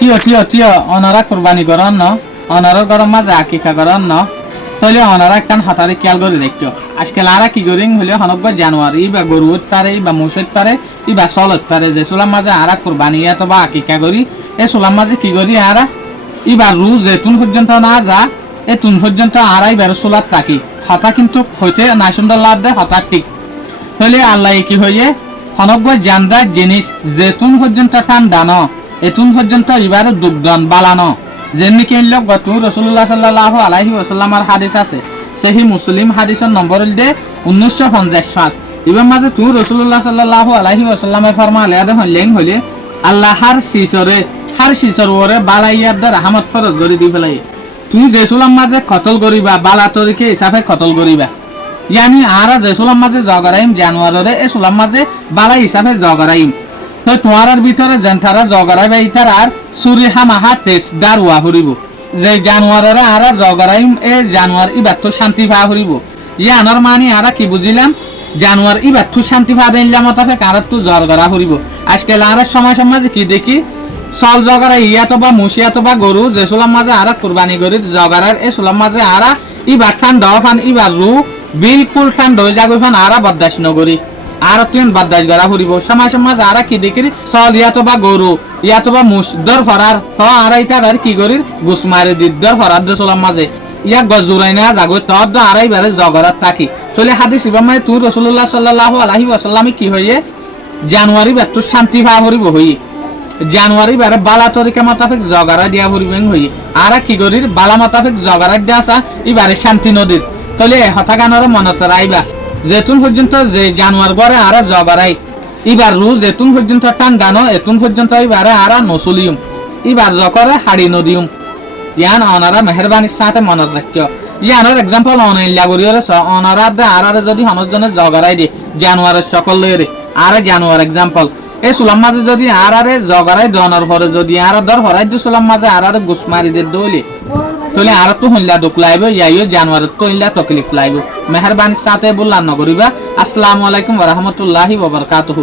Theo অনারা কুরবানি করন ন অনারর গরম মাঝে আকিকা করন ন তাহলে অনারা একখান হঠাৎ খেয়াল করে দেখতো আজকাল আরা কি করি হলে হনক জানুয়ারি বা গরু তারে বা মোষের তারে বা চলত তারে যে সোলাম মাঝে আরা কুরবানি বা আকিকা করি এ সোলাম মাঝে কি করি আরা ইবার রু যেতুন পর্যন্ত না যা এ তুন পর্যন্ত আড়াই বেরো সোলার থাকি হতা কিন্তু হইতে নাই সুন্দর লাভ দেয় হঠাৎ ঠিক হলে আল্লাহ কি হয়ে হনক জানদার জিনিস যেতুন পর্যন্ত টান দান এতুন পর্যন্ত এবার দুগ্ধন বালানো যেমনি কিনল গত রসুল্লাহ সাল্লাহ আলাইহি ওয়াসাল্লামার হাদিস আছে সেই মুসলিম হাদিসের নম্বর হল 1955 এবার মাঝে তুই রসুল্লাহ সাল্লাহ আলাইহি ওয়াসাল্লামের ফরমা আলিয়াদে হইলেন হইলে আল্লাহ হার শিসর ওরে বালাইয়ার দ্বারা হামত ফরজ গড়ি দি ফেলাই তুই যেসুলাম মাঝে কতল করিবা বালা তরিকে হিসাবে কতল করিবা ইয়ানি আরা যেসুলাম মাঝে জগরাইম জানুয়ারে এ সুলাম মাঝে বালা হিসাবে জগরাইম তো তোমার ভিতরে জেন্থারা জগরাইবা ইতার আর সুরিহা মাহা তেজ দারুয়া ফুরিব যে জানুয়ারে আরা জগরাইম এ জানুয়ার ইবার তো শান্তি পা ফুরিব ইয়ানোর মানে আরা কি বুঝিলাম জানুয়ার ইবার তো শান্তি পা দিলাম তাকে কারার তো জগরা ফুরিব আজকাল আর সময় সমাজে কি দেখি চল জগরা ইয়াতো বা মুসিয়াতো বা গরু যে সোলাম মাঝে আরা কুরবানি করি জগরার এ সোলাম মাঝে আরা ইবার ঠান দফান ইবার রু বিলকুল ঠান দই যাগো ফান আরা বরদাস্ত নগরি আর তুই বরদাস্ত করা ফুরিব সময় সমাজ আরা কি দেখি চল ইয়াতো বা গরু ইয়াতো বা মুস দর ফরার তো আরা ইতার আর কি করি গুস মারি দি দর ফরার যে সোলাম মাঝে ইয়া গজুরাই না যাগো তর দ আরাই বারে জগরাত থাকি চলে হাদিস ইবাম মানে তুই রাসূলুল্লাহ সাল্লাল্লাহু আলাইহি ওয়াসাল্লামে কি হইয়ে জানুয়ারি বেতু শান্তি পা ফুরিব হই জানুয়ারি বারে বালা তরিকা মোতাবেক জগারা দিয়া ফুরিবেন হই আরা কি করির বালা মোতাবেক জগারা দিয়া আসা ইবারে শান্তি নদীর তলে হঠাগানোর মনত রাইবা যেতুন পর্যন্ত যে জানুয়ার গড়ে আরা জগারাই ইবার রু যেতুন পর্যন্ত টান গানো এতুন পর্যন্ত ইবারে আরা নসুলিউম ইবার জকরে হাড়ি নদিউম ইয়ান অনারা মেহরবানির সাথে মনত রাখিও ইয়ানোর এক্সাম্পল অনাইল্লা করিওরে অনারা দে আরারে যদি হনজনের জগারাই দি জানুয়ারের সকল লইরে আরা জানুয়ার এক্সাম্পল এই সুলাম মাঝে যদি আরারে জগারাই দনার পরে যদি আরা দর হরাই দি সুলাম মাঝে আরারে গুসমারি দে দইলে তোলে আর তো হইলা দুঃখ লাইব ইয়াইও জানুয়ার তো হইলা তকলিফ লাইব মেহরবানির সাথে বললাম না করিবা আসসালামু আলাইকুম ওয়া রাহমাতুল্লাহি ওয়া বারাকাতুহু।